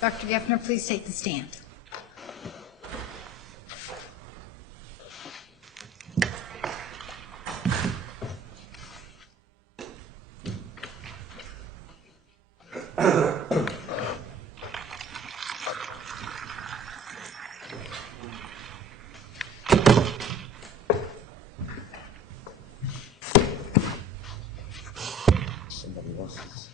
Dr. Geffner, please take the stand. Somebody else's.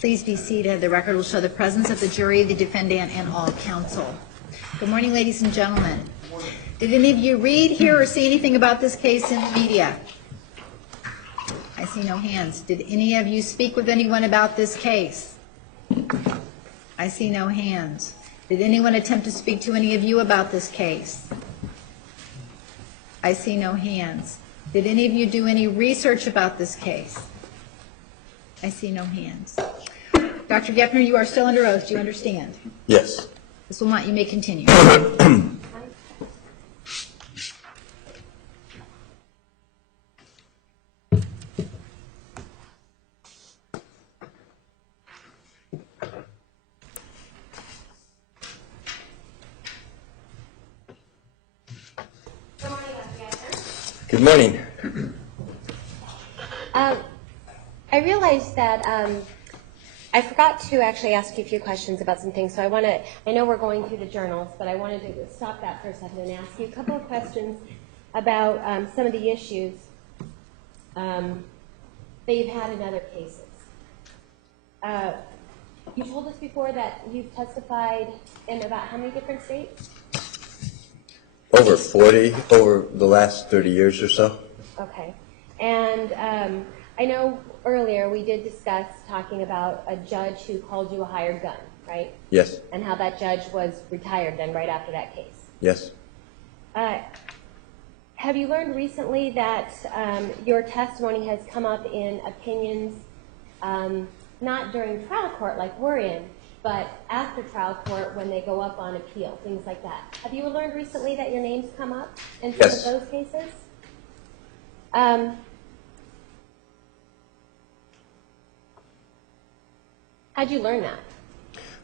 Please be seated. The record will show the presence of the jury, the defendant, and all counsel. Good morning, ladies and gentlemen. Did any of you read, hear, or see anything about this case in the media? I see no hands. Did any of you speak with anyone about this case? I see no hands. Did anyone attempt to speak to any of you about this case? I see no hands. Did any of you do any research about this case? I see no hands. Dr. Geffner, you are still under oath. Do you understand? Yes. Ms. Wilmot, you may continue. Good morning. I realized that I forgot to actually ask you a few questions about some things, so I know we're going through the journals, but I wanted to stop that for a second and ask you a couple of questions about some of the issues that you've had in other cases. You told us before that you've testified in about how many different states? Over 40 over the last 30 years or so. Okay. And I know earlier we did discuss talking about a judge who called you a hired gun, right? Yes. And how that judge was retired then right after that case. Yes. Have you learned recently that your testimony has come up in opinions, not during trial court like we're in, but after trial court when they go up on appeal, things like that? Have you learned recently that your name's come up in some of those cases? How'd you learn that?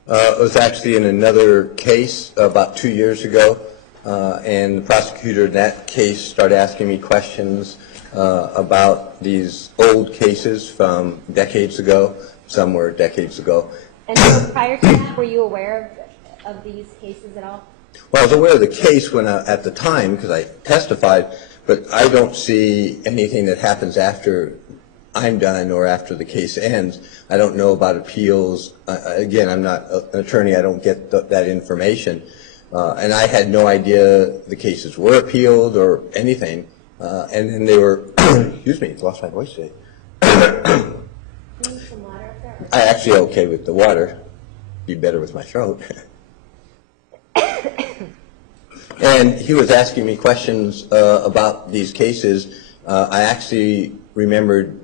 It was actually in another case about 2 years ago, and the prosecutor in that case started asking me questions about these old cases from decades ago. Some were decades ago. And so prior to that, were you aware of these cases at all? Well, I was aware of the case when at the time because I testified, but I don't see anything that happens after I'm done or after the case ends. I don't know about appeals. Again, I'm not an attorney. I don't get that information. And I had no idea the cases were appealed or anything. And then they were, excuse me, lost my voice today. Need some water up there? I actually okay with the water. Be better with my throat. And he was asking me questions about these cases. I actually remembered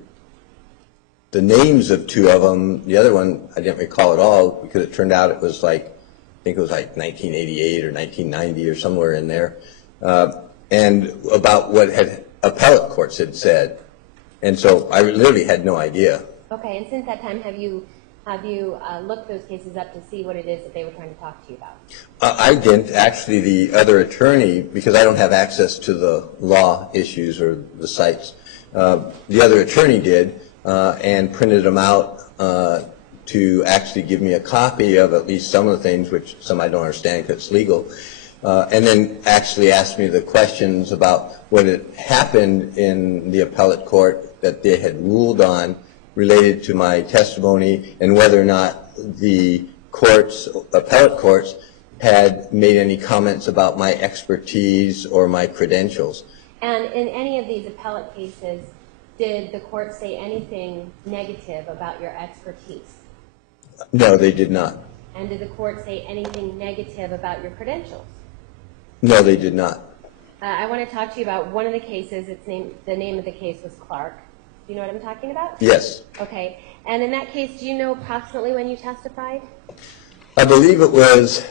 the names of two of them. The other one I didn't recall at all because it turned out it was like, I think it was like 1988 or 1990 or somewhere in there, and about what appellate courts had said. And so I literally had no idea. Okay, and since that time, have you looked those cases up to see what it is that they were trying to talk to you about? I didn't. Actually, the other attorney, because I don't have access to the law issues or the sites, the other attorney did and printed them out to actually give me a copy of at least some of the things, which some I don't understand because it's legal, and then actually asked me the questions about what had happened in the appellate court that they had ruled on related to my testimony and whether or not the appellate courts had made any comments about my expertise or my credentials. And in any of these appellate cases, did the court say anything negative about your expertise? No, they did not. And did the court say anything negative about your credentials? No, they did not. I want to talk to you about one of the cases. The name of the case was Clark. Do you know what I'm talking about? Yes. Okay. And in that case, do you know approximately when you testified? I believe it was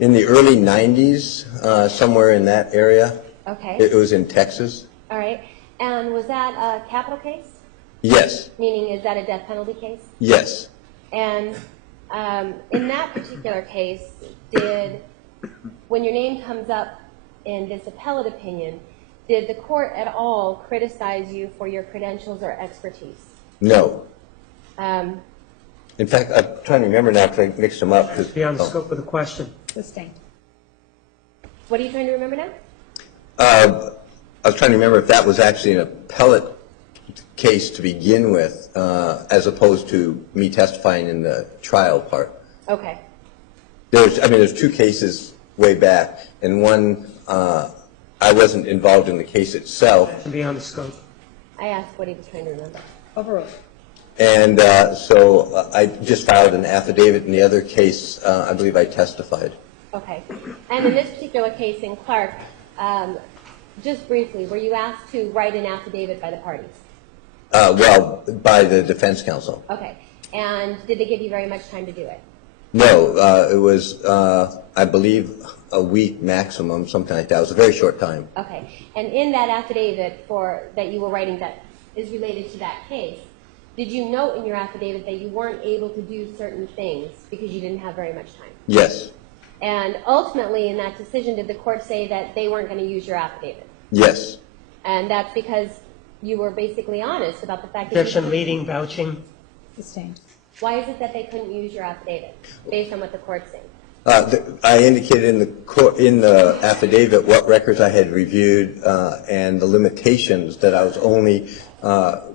in the early 90s, somewhere in that area. Okay. It was in Texas. All right. And was that a capital case? Yes. Meaning, is that a death penalty case? Yes. And in that particular case, when your name comes up in this appellate opinion, did the court at all criticize you for your credentials or expertise? No. In fact, I'm trying to remember now because I mixed them up. Beyond the scope of the question. Sustained. What are you trying to remember now? I was trying to remember if that was actually an appellate case to begin with, as opposed to me testifying in the trial part. Okay. There's two cases way back, and one I wasn't involved in the case itself. Beyond the scope. I asked what he was trying to remember. Overruled. And so I just filed an affidavit. In the other case, I believe I testified. Okay. And in this particular case in Clark, just briefly, were you asked to write an affidavit by the parties? Well, by the defense counsel. Okay. And did they give you very much time to do it? No, it was, I believe, a week maximum, something like that. It was a very short time. Okay. And in that affidavit that you were writing that is related to that case, did you note in your affidavit that you weren't able to do certain things because you didn't have very much time? Yes. And ultimately, in that decision, did the court say that they weren't going to use your affidavit? Yes. And that's because you were basically honest about the fact that Objection, leading, vouching. Sustained. Why is it that they couldn't use your affidavit based on what the court's saying? I indicated in the affidavit what records I had reviewed and the limitations that I was only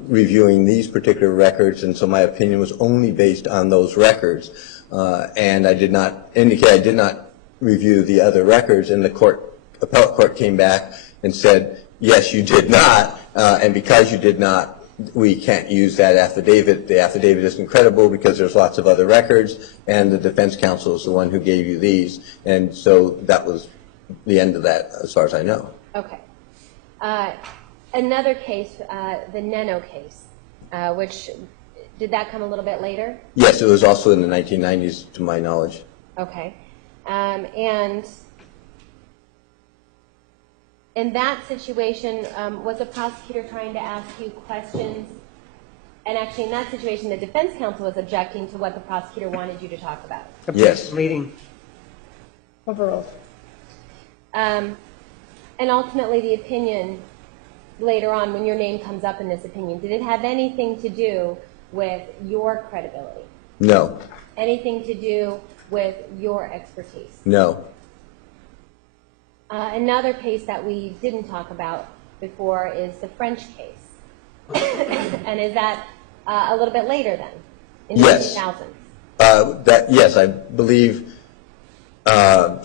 reviewing these particular records, and so my opinion was only based on those records. And I did not indicate I did not review the other records, and the appellate court came back and said, yes, you did not, and because you did not, we can't use that affidavit. The affidavit isn't credible because there's lots of other records, and the defense counsel is the one who gave you these. And so that was the end of that, as far as I know. Okay. Another case, the Neno case, which, did that come a little bit later? Yes, it was also in the 1990s, to my knowledge. Okay. And in that situation, was a prosecutor trying to ask you questions? And actually, in that situation, the defense counsel was objecting to what the prosecutor wanted you to talk about. Yes. Leading. Overruled. And ultimately, the opinion later on, when your name comes up in this opinion, did it have anything to do with your credibility? No. Anything to do with your expertise? No. Another case that we didn't talk about before is the French case. And is that a little bit later then? In Yes. the 2000s? Yes, I believe there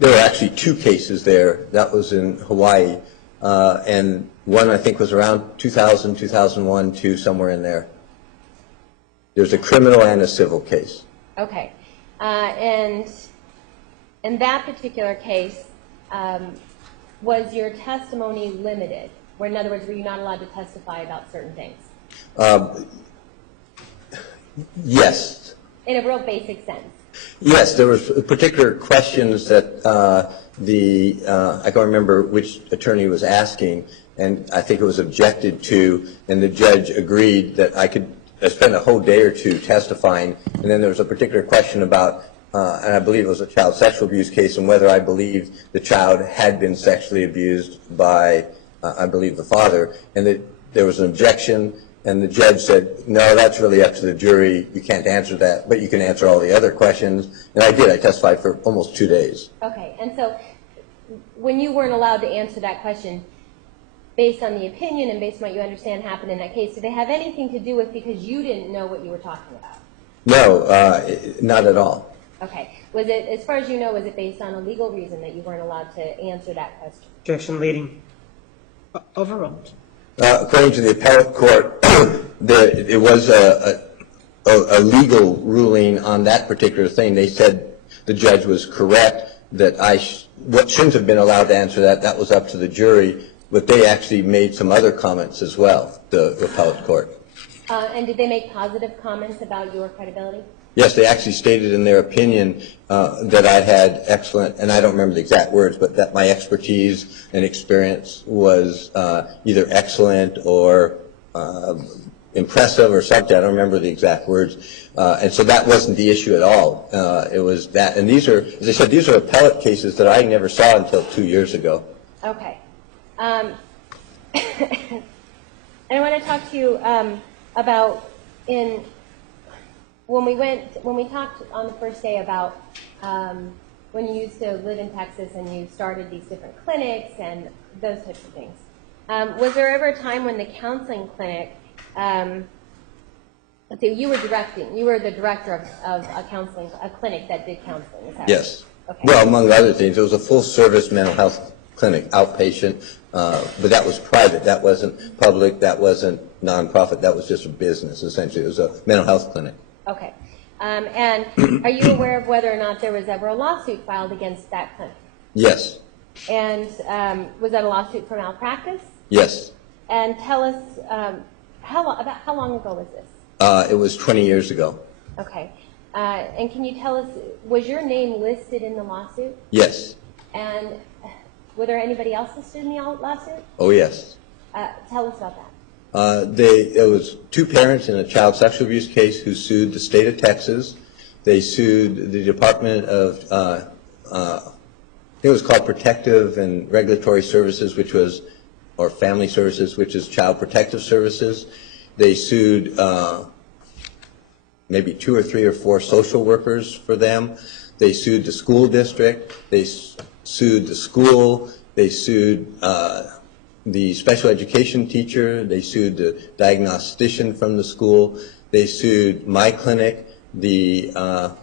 were actually two cases there. That was in Hawaii, and one I think was around 2000, 2001, two, somewhere in there. There's a criminal and a civil case. Okay. And in that particular case, was your testimony limited? Or in other words, were you not allowed to testify about certain things? Yes. In a real basic sense. Yes, there was particular questions that I can't remember which attorney was asking, and I think it was objected to, and the judge agreed that I could spend a whole day or two testifying, and then there was a particular question about, and I believe it was a child sexual abuse case, and whether I believed the child had been sexually abused by, I believe, the father, and that there was an objection, And the judge said, no, that's really up to the jury. You can't answer that, but you can answer all the other questions. And I did. I testified for almost 2 days. Okay, and so when you weren't allowed to answer that question, based on the opinion and based on what you understand happened in that case, did they have anything to do with because you didn't know what you were talking about? No, not at all. Okay. Was it, as far as you know, was it based on a legal reason that you weren't allowed to answer that question? Objection leading. Overruled. According to the appellate court, it was a legal ruling on that particular thing. They said the judge was correct that what shouldn't have been allowed to answer that was up to the jury, but they actually made some other comments as well, the appellate court. And did they make positive comments about your credibility? Yes, they actually stated in their opinion that I had excellent, and I don't remember the exact words, but that my expertise and experience was either excellent or impressive or something. I don't remember the exact words. And so that wasn't the issue at all. It was that. And these are, as I said, these are appellate cases that I never saw until 2 years ago. Okay. And I want to talk to you about when we talked on the first day about when you used to live in Texas and you started these different clinics and those types of things. Was there ever a time when the counseling clinic, let's say you were the director of a clinic that did counseling, is that right? Yes. Okay. Well, among other things, it was a full-service mental health clinic, outpatient, but that was private. That wasn't public. That wasn't nonprofit. That was just a business, essentially. It was a mental health clinic. Okay. And are you aware of whether or not there was ever a lawsuit filed against that clinic? Yes. And was that a lawsuit for malpractice? Yes. And tell us, how long ago was this? It was 20 years ago. Okay. And can you tell us, was your name listed in the lawsuit? Yes. And were there anybody else listed in the lawsuit? Oh, yes. Tell us about that. It was two parents in a child sexual abuse case who sued the state of Texas. They sued the Department of, I think it was called Protective and Regulatory Services, or Family Services, which is Child Protective Services. They sued maybe 2 or 3 or 4 social workers for them. They sued the school district. They sued the school. They sued the special education teacher. They sued the diagnostician from the school. They sued my clinic, the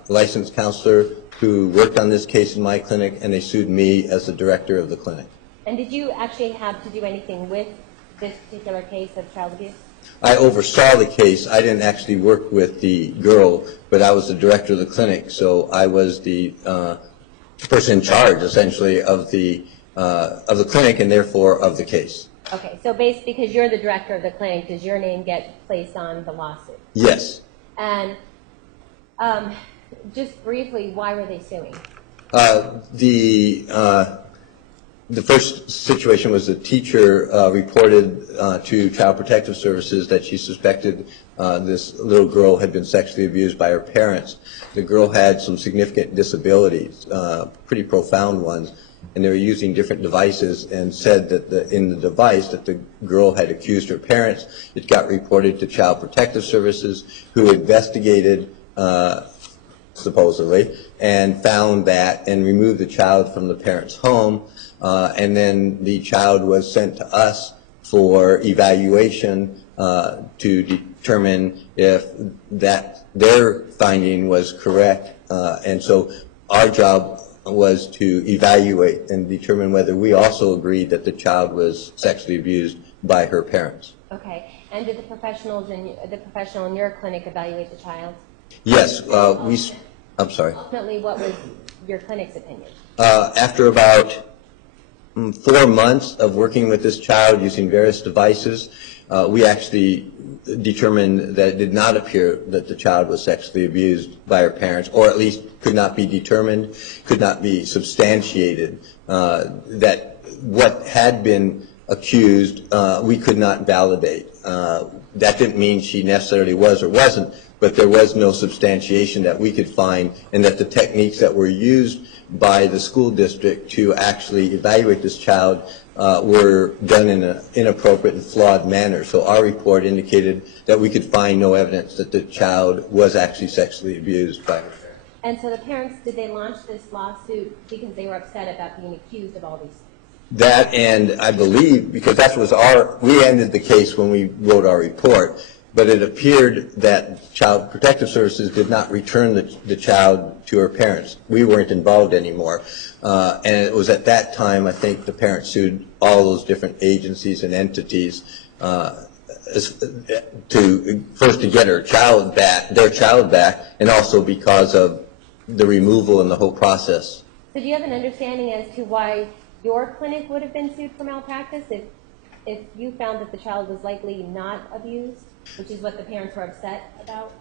licensed counselor who worked on this case in my clinic, and they sued me as the director of the clinic. And did you actually have to do anything with this particular case of child abuse? I oversaw the case. I didn't actually work with the girl, but I was the director of the clinic, so I was the person in charge, essentially, of the clinic and therefore of the case. Okay, so basically, because you're the director of the clinic, does your name get placed on the lawsuit? Yes. And just briefly, why were they suing? The first situation was the teacher reported to Child Protective Services that she suspected this little girl had been sexually abused by her parents. The girl had some significant disabilities, pretty profound ones, and they were using different devices and said that in the device that the girl had accused her parents. It got reported to Child Protective Services, who investigated supposedly and found that and removed the child from the parents' home. And then the child was sent to us for evaluation to determine if their finding was correct. And so our job was to evaluate and determine whether we also agreed that the child was sexually abused by her parents. Okay, and did the professional in your clinic evaluate the child? Yes, I'm sorry. Ultimately, what was your clinic's opinion? After about 4 months of working with this child using various devices, we actually determined that it did not appear that the child was sexually abused by her parents, or at least could not be determined, could not be substantiated, that what had been accused we could not validate. That didn't mean she necessarily was or wasn't, but there was no substantiation that we could find, and that the techniques that were used by the school district to actually evaluate this child were done in an inappropriate and flawed manner. So our report indicated that we could find no evidence that the child was actually sexually abused by her parents. And so the parents, did they launch this lawsuit because they were upset about being accused of all these things? That, and I believe, because that was we ended the case when we wrote our report, but it appeared that Child Protective Services did not return the child to her parents. We weren't involved anymore. And it was at that time, I think, the parents sued all those different agencies and entities to get their child back, and also because of the removal and the whole process. So do you have an understanding as to why your clinic would have been sued for malpractice if you found that the child was likely not abused, which is what the parents were upset about?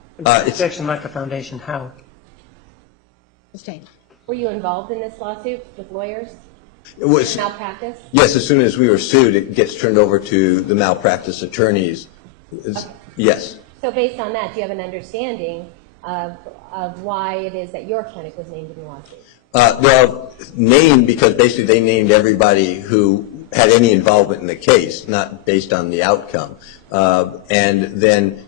Section like a foundation, how? Sustained. Were you involved in this lawsuit with lawyers? It was Malpractice? Yes, as soon as we were sued, it gets turned over to the malpractice attorneys. Okay. Yes. So based on that, do you have an understanding of why it is that your clinic was named in the lawsuit? Well, named because basically they named everybody who had any involvement in the case, not based on the outcome. And then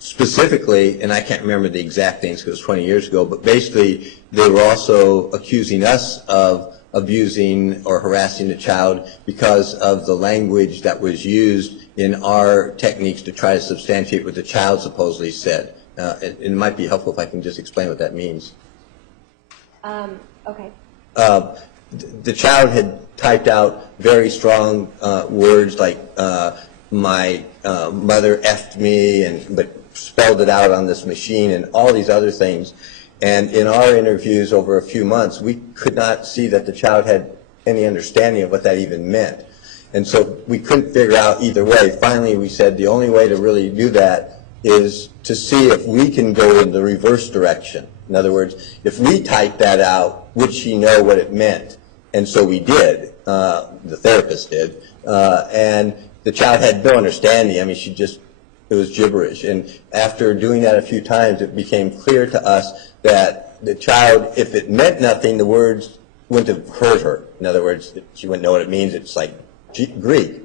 specifically, and I can't remember the exact things because it was 20 years ago, but basically they were also accusing us of abusing or harassing the child because of the language that was used in our techniques to try to substantiate what the child supposedly said. It might be helpful if I can just explain what that means. Okay. The child had typed out very strong words like my mother effed me, but spelled it out on this machine and all these other things. And in our interviews over a few months, we could not see that the child had any understanding of what that even meant. And so we couldn't figure out either way. Finally, we said the only way to really do that is to see if we can go in the reverse direction. In other words, if we typed that out, would she know what it meant? And so we did. The therapist did. And the child had no understanding. I mean, it was gibberish. And after doing that a few times, it became clear to us that the child, if it meant nothing, the words wouldn't have hurt her. In other words, she wouldn't know what it means. It's like Greek.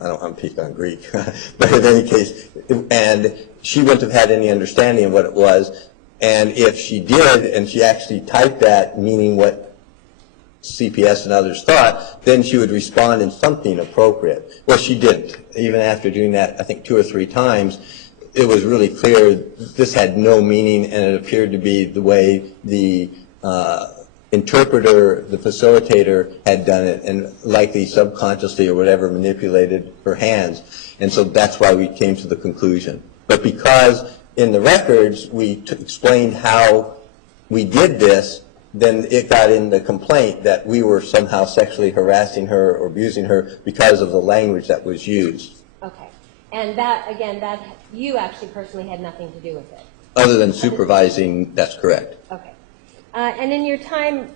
I'm picking on Greek. But in any case, and she wouldn't have had any understanding of what it was. And if she did, and she actually typed that, meaning what CPS and others thought, then she would respond in something appropriate. Well, she didn't. Even after doing that, I think 2 or 3 times, it was really clear this had no meaning, and it appeared to be the way the interpreter, the facilitator, had done it, and likely subconsciously or whatever manipulated her hands. And so that's why we came to the conclusion. But because in the records we explained how we did this, then it got in the complaint that we were somehow sexually harassing her or abusing her because of the language that was used. Okay. And that, again, that you actually personally had nothing to do with it? Other than supervising, that's correct. Okay. And in your time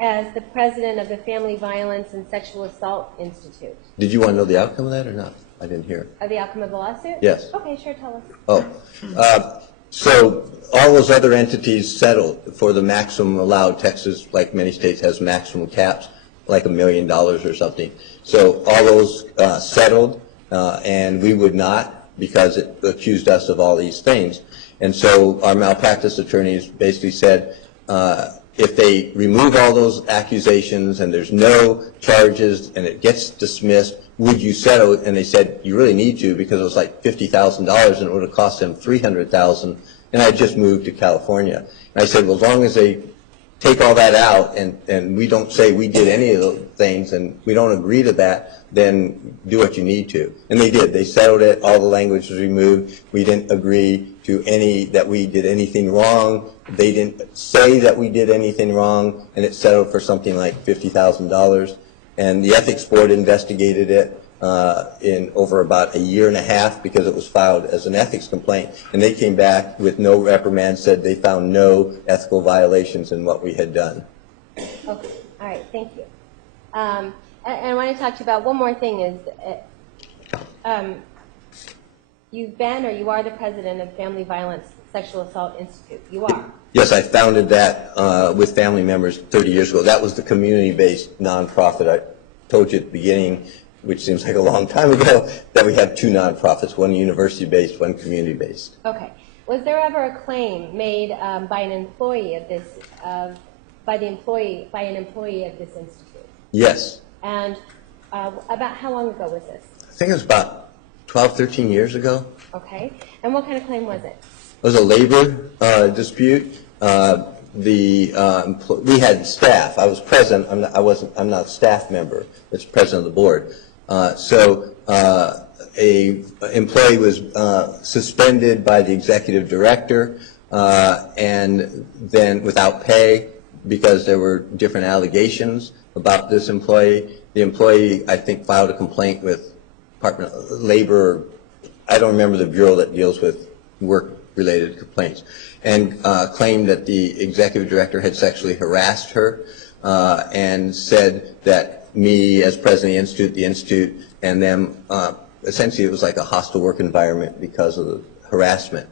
as the president of the Family Violence and Sexual Assault Institute. Did you want to know the outcome of that or not? I didn't hear. The outcome of the lawsuit? Yes. Okay, sure, tell us. Oh. So all those other entities settled for the maximum allowed. Texas, like many states, has maximum caps, like $1 million or something. So all those settled, and we would not, because it accused us of all these things. And so our malpractice attorneys basically said, if they remove all those accusations and there's no charges and it gets dismissed, would you settle? And they said, you really need to, because it was like $50,000 and it would have cost them $300,000. And I just moved to California. And I said, well, as long as they take all that out and we don't say we did any of those things and we don't agree to that, then do what you need to. And they did. They settled it. All the language was removed. We didn't agree to that we did anything wrong. They didn't say that we did anything wrong, and it settled for something like $50,000. And the ethics board investigated it in over about a year and a half because it was filed as an ethics complaint, and they came back with no reprimand, said they found no ethical violations in what we had done. Okay, all right, thank you. And I want to talk to you about one more thing is, you've been or you are the president of Family Violence Sexual Assault Institute. You are. Yes, I founded that with family members 30 years ago. That was the community-based nonprofit I told you at the beginning, which seems like a long time ago, that we have two nonprofits, one university-based, one community-based. Okay. Was there ever a claim made by an employee of this, by an employee of this institute? Yes. And about how long ago was this? I think it was about 12, 13 years ago. Okay. And what kind of claim was it? It was a labor dispute. We had staff. I was present. I'm not a staff member. It's president of the board. So a employee was suspended by the executive director and then without pay because there were different allegations about this employee. The employee, I think, filed a complaint with Department of Labor. I don't remember the bureau that deals with work-related complaints, and claimed that the executive director had sexually harassed her and said that me, as president of the institute, and them, essentially it was like a hostile work environment because of the harassment.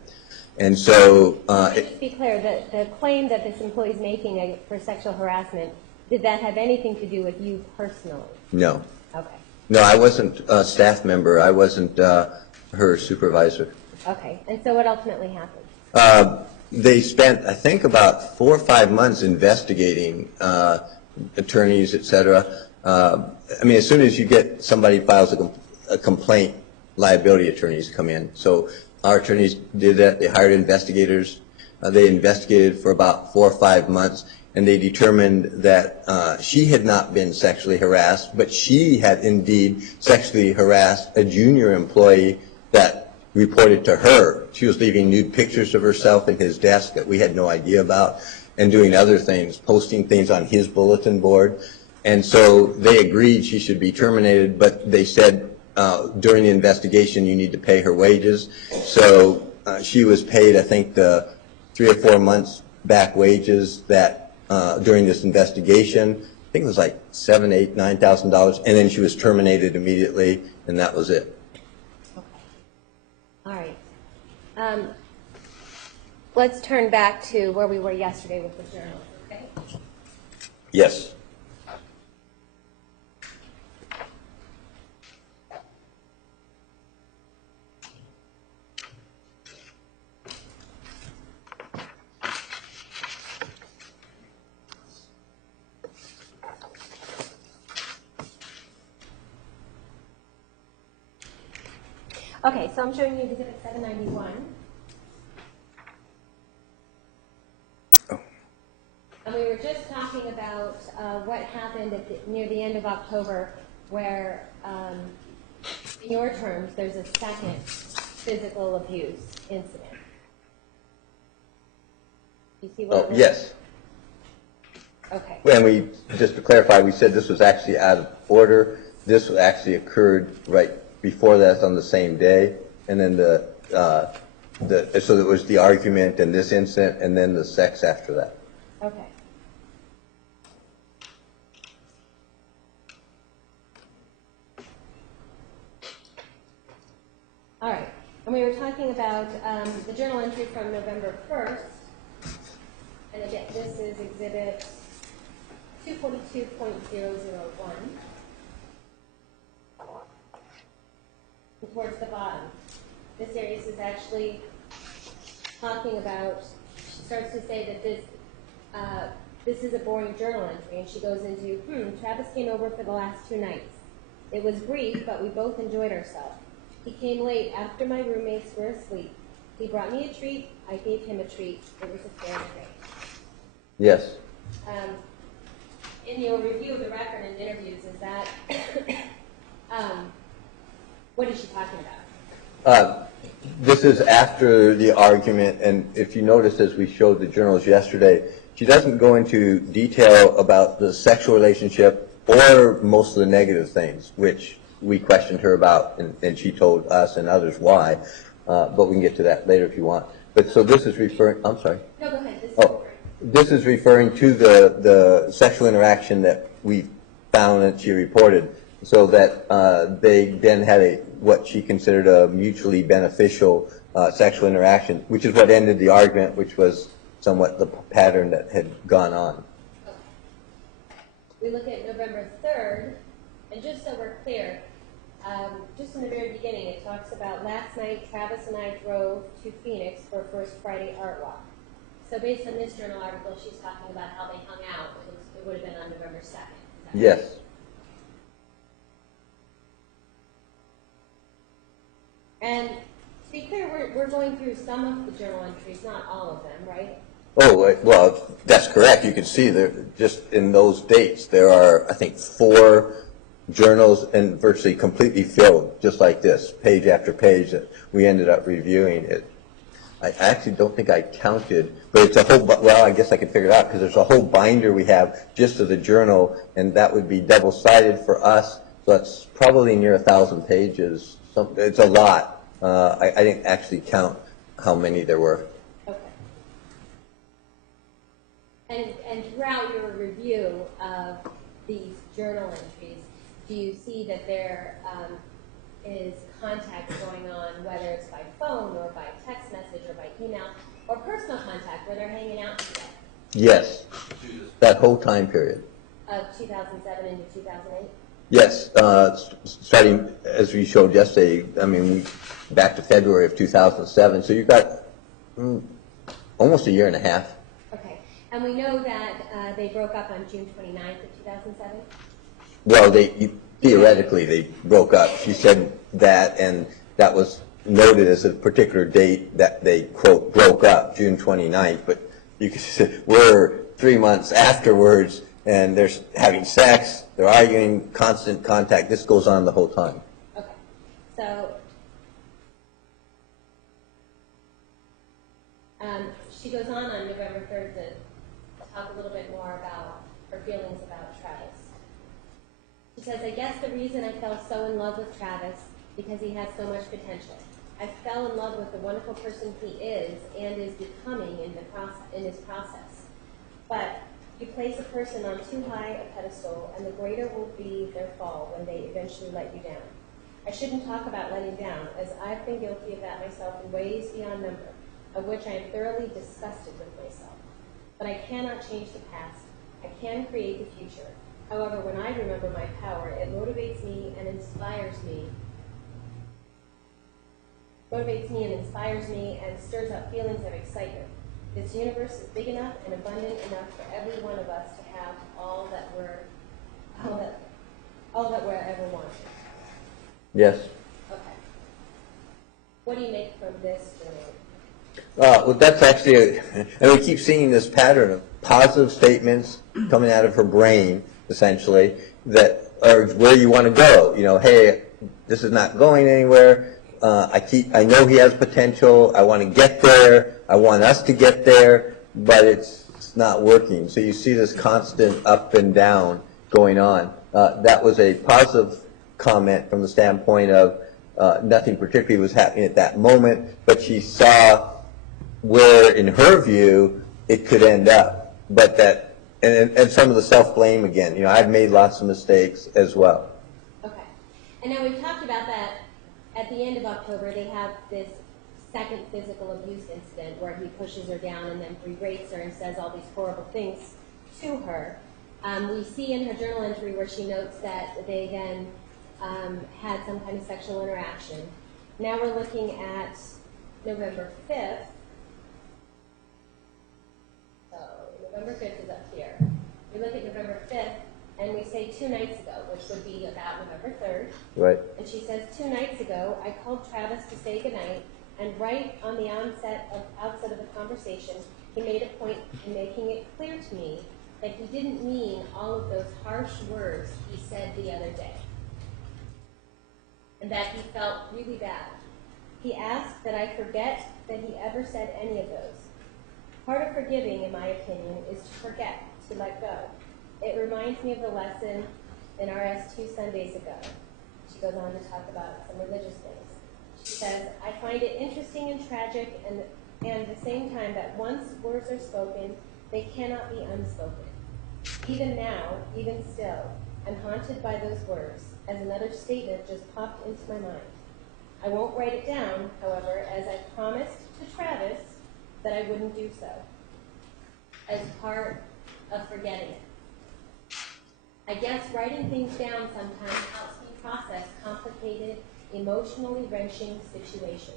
And so... Just to be clear, the claim that this employee is making for sexual harassment, did that have anything to do with you personally? No. Okay. No, I wasn't a staff member. I wasn't her supervisor. Okay. And so what ultimately happened? They spent, I think, about 4 or 5 months investigating attorneys, et cetera. I mean, as soon as you get somebody files a complaint, liability attorneys come in. So our attorneys did that. They hired investigators. They investigated for about 4 or 5 months, and they determined that she had not been sexually harassed, but she had indeed sexually harassed a junior employee that reported to her. She was leaving nude pictures of herself in his desk that we had no idea about, and doing other things, posting things on his bulletin board. And so they agreed she should be terminated, but they said during the investigation you need to pay her wages. So she was paid, I think, the 3 or 4 months back wages that during this investigation. I think it was like $7,000, $8,000, $9,000, and then she was terminated immediately, and that was it. All right. Let's turn back to where we were yesterday with the journal, okay? Yes. Okay, so I'm showing you Exhibit 791. And we were just talking about what happened near the end of October where, in your terms, there's a second physical abuse incident. You see what? Yes. Okay. And we, just to clarify, we said this was actually out of order. This actually occurred right before that on the same day, and then so there was the argument and this incident, and then the sex after that. Okay. All right. And we were talking about the journal entry from November 1st. And again, this is Exhibit 242.001. And towards the bottom, Ms. Arias is actually talking about, she starts to say that this is a boring journal entry, and she goes into, Travis came over for the last 2 nights. It was brief, but we both enjoyed ourselves. He came late after my roommates were asleep. He brought me a treat. I gave him a treat. It was a fair trade. Yes. In your review of the record and interviews, is that, what is she talking about? This is after the argument, and if you notice, as we showed the journals yesterday, she doesn't go into detail about the sexual relationship or most of the negative things, which we questioned her about, and she told us and others why, but we can get to that later if you want. But so this is referring, I'm sorry. No, go ahead. This is referring to the sexual interaction that we found that she reported. so that they then had what she considered a mutually beneficial sexual interaction, which is what ended the argument, which was somewhat the pattern that had gone on. Okay. We look at November 3rd, and just so we're clear, just in the very beginning, it talks about last night, Travis and I drove to Phoenix for First Friday Art Walk. So based on this journal article, she's talking about how they hung out. It would have been on November 2nd. Yes. And to be clear, we're going through some of the journal entries, not all of them, right? Oh, well, that's correct. You can see there, just in those dates, there are, I think, 4 journals and virtually completely filled, just like this, page after page that we ended up reviewing it. I actually don't think I counted, but it's a whole, well, I guess I can figure it out because there's a whole binder we have just of the journal, and that would be double-sided for us, so that's probably near 1,000 pages. It's a lot. I didn't actually count how many there were. Okay. And throughout your review of these journal entries, do you see that there is contact going on, whether it's by phone or by text message or by email, or personal contact where they're hanging out together? Yes, that whole time period. Of 2007 into 2008? Yes, starting, as we showed yesterday, I mean, back to February of 2007, so you've got almost a year and a half. Okay. And we know that they broke up on June 29th of 2007? Well, theoretically, they broke up. She said that, and that was noted as a particular date that they, quote, broke up, June 29th, but you can see we're 3 months afterwards, and they're having sex, they're arguing, constant contact. This goes on the whole time. Okay. So she goes on November 3rd to talk a little bit more about her feelings about Travis. She says, I guess the reason I fell so in love with Travis because he has so much potential. I fell in love with the wonderful person he is and is becoming in his process. But you place a person on too high a pedestal, and the greater will be their fall when they eventually let you down. I shouldn't talk about letting down, as I've been guilty of that myself in ways beyond number, of which I am thoroughly disgusted with myself. But I cannot change the past. I can create the future. However, when I remember my power, it motivates me and inspires me. And stirs up feelings of excitement. This universe is big enough and abundant enough for every one of us to have all that we're ever wanted. Yes. Okay. What do you make from this journal? Well, that's actually, and we keep seeing this pattern of positive statements coming out of her brain, essentially, that are where you want to go. You know, hey, this is not going anywhere. I know he has potential. I want to get there. I want us to get there, but it's not working. So you see this constant up and down going on. That was a positive comment from the standpoint of nothing particularly was happening at that moment, but she saw where, in her view, it could end up. But that, and some of the self-blame again. You know, I've made lots of mistakes as well. Okay. And now we've talked about that. At the end of October, they have this second physical abuse incident where he pushes her down and then berates her and says all these horrible things to her. We see in her journal entry where she notes that they then had some kind of sexual interaction. Now we're looking at November 5th. So November 5th is up here. We look at November 5th, and we say 2 nights ago, which would be about November 3rd. Right. And she says, 2 nights ago, I called Travis to say goodnight, and right on the outset of the conversation, he made a point in making it clear to me that he didn't mean all of those harsh words he said the other day, and that he felt really bad. He asked that I forget that he ever said any of those. Part of forgiving, in my opinion, is to forget, to let go. It reminds me of the lesson in RS 2 Sundays ago. She goes on to talk about some religious things. She says, I find it interesting and tragic and at the same time that once words are spoken, they cannot be unspoken. Even now, even still, I'm haunted by those words. as another statement just popped into my mind. I won't write it down, however, as I promised to Travis that I wouldn't do so, as part of forgetting it. I guess writing things down sometimes helps me process complicated, emotionally wrenching situations.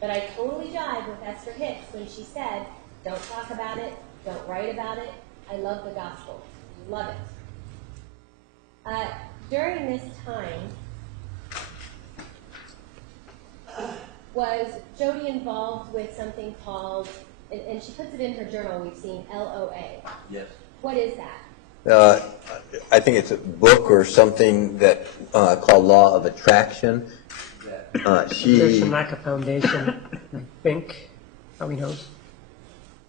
But I totally jive with Esther Hicks when she said, don't talk about it, don't write about it. I love the gospel. Love it. During this time, was Jodi involved with something called, and she puts it in her journal, we've seen LOA. Yes. What is that? I think it's a book or something that called Law of Attraction. There's some lack of foundation, I think. Probably knows.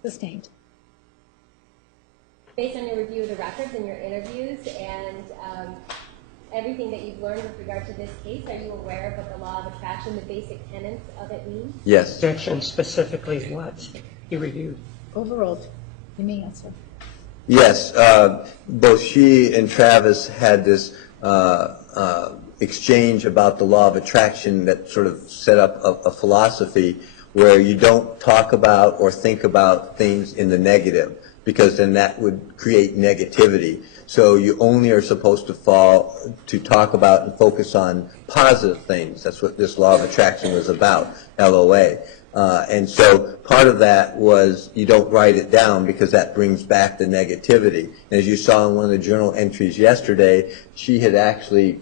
Sustained. Based on your review of the records and your interviews and everything that you've learned with regard to this case, are you aware of what the law of attraction, the basic tenets of it mean? Yes. Objection specifically what he reviewed. Overruled. You may answer. Yes. Both she and Travis had this exchange about the law of attraction that sort of set up a philosophy where you don't talk about or think about things in the negative, because then that would create negativity. So you only are supposed to talk about and focus on positive things. That's what this law of attraction was about, LOA. And so part of that was you don't write it down because that brings back the negativity. And as you saw in one of the journal entries yesterday, she had actually,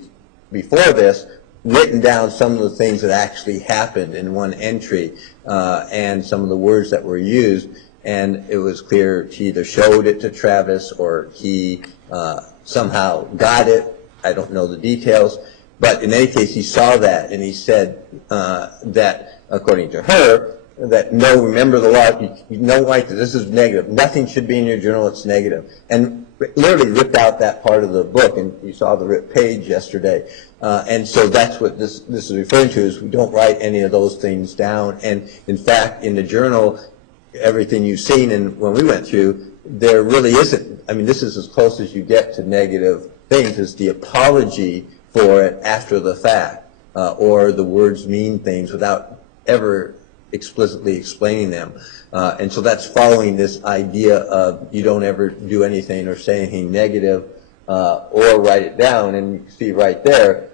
before this, written down some of the things that actually happened in one entry and some of the words that were used. And it was clear she either showed it to Travis or he somehow got it. I don't know the details. But in any case, he saw that and he said that, according to her, that no, remember the law, you don't write that, this is negative. Nothing should be in your journal, it's negative. And literally ripped out that part of the book, and you saw the ripped page yesterday. And so that's what this is referring to, is we don't write any of those things down. And in fact, in the journal, everything you've seen and when we went through, there really isn't. I mean, this is as close as you get to negative things, is the apology for it after the fact, or the words mean things without ever explicitly explaining them. And so that's following this idea of you don't ever do anything or say anything negative or write it down. And you can see right there,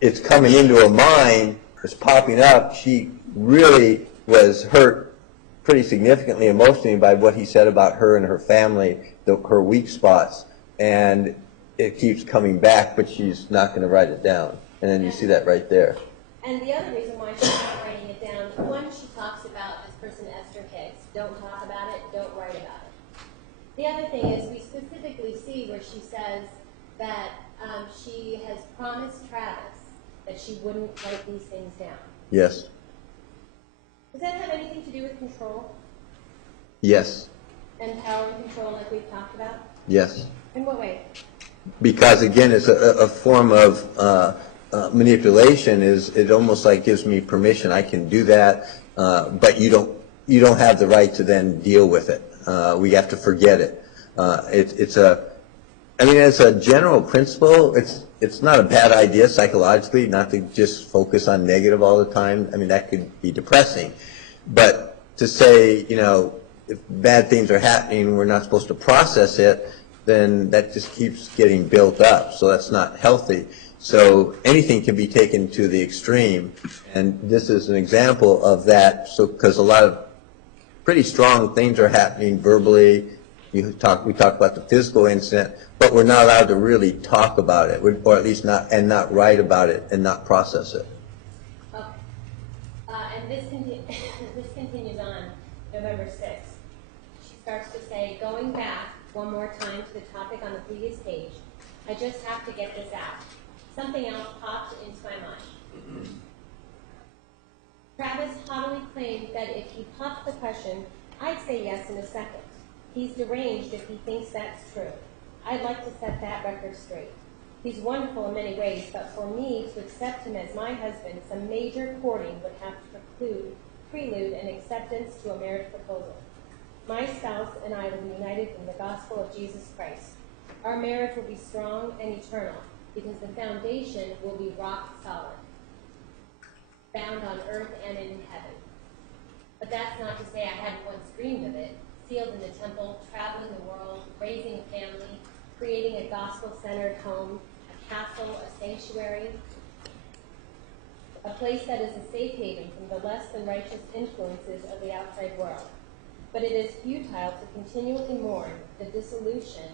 it's coming into her mind, it's popping up. She really was hurt pretty significantly emotionally by what he said about her and her family, her weak spots. And it keeps coming back, but she's not going to write it down. And then you see that right there. And the other reason why she's not writing it down, one, she talks about this person, Esther Hicks. Don't talk about it, don't write about it. The other thing is we specifically see where she says that she has promised Travis that she wouldn't write these things down. Yes. Does that have anything to do with control? Yes. And power and control like we've talked about? Yes. In what way? Because again, it's a form of manipulation. It almost like gives me permission. I can do that, but you don't have the right to then deal with it. We have to forget it. It's a general principle, it's not a bad idea psychologically not to just focus on negative all the time. I mean, that could be depressing. But to say, if bad things are happening, we're not supposed to process it, then that just keeps getting built up. So that's not healthy. So anything can be taken to the extreme. And this is an example of that. So, because a lot of pretty strong things are happening verbally. We talk about the physical incident, but we're not allowed to really talk about it, or at least not write about it and not process it. Okay. And this continues on November 6th. She starts to say, going back one more time to the topic on the previous page, I just have to get this out. Something else popped into my mind. Travis haughtily claimed that if he popped the question, I'd say yes in a second. He's deranged if he thinks that's true. I'd like to set that record straight. He's wonderful in many ways, but for me to accept him as my husband, some major courting would have to prelude an acceptance to a marriage proposal. My spouse and I will be united in the gospel of Jesus Christ. Our marriage will be strong and eternal because the foundation will be rock solid, found on earth and in heaven. But that's not to say I hadn't once dreamed of it, sealed in the temple, traveling the world, raising a family, creating a gospel-centered home, a castle, a sanctuary, a place that is a safe haven from the less than righteous influences of the outside world. But it is futile to continually mourn the dissolution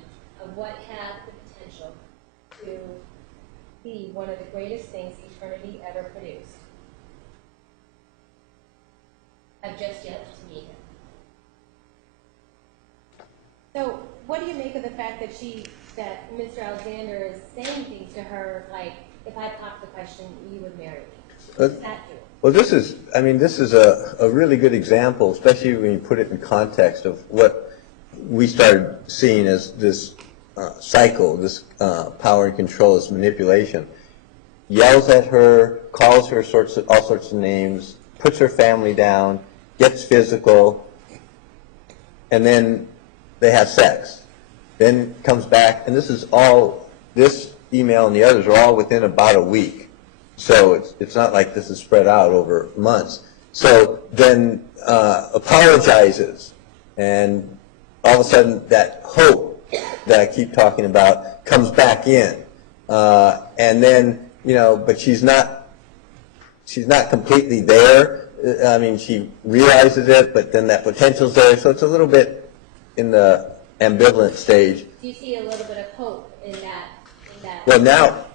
of what had the potential to be one of the greatest things eternity ever produced. I've just yet to meet him. So, what do you make of the fact that Mr. Alexander is saying things to her like, if I popped the question, you would marry me? What does that do? Well, this is a really good example, especially when you put it in context of what we started seeing as this cycle, this power and control, this manipulation. Yells at her, calls her all sorts of names, puts her family down, gets physical, and then they have sex. Then comes back, and this email and the others are all within about a week. So it's not like this is spread out over months. So then apologizes, and all of a sudden that hope that I keep talking about comes back in, and then but she's not completely there. I mean, she realizes it, but then that potential's there. So it's a little bit in the ambivalent stage. Do you see a little bit of hope in that? Well, now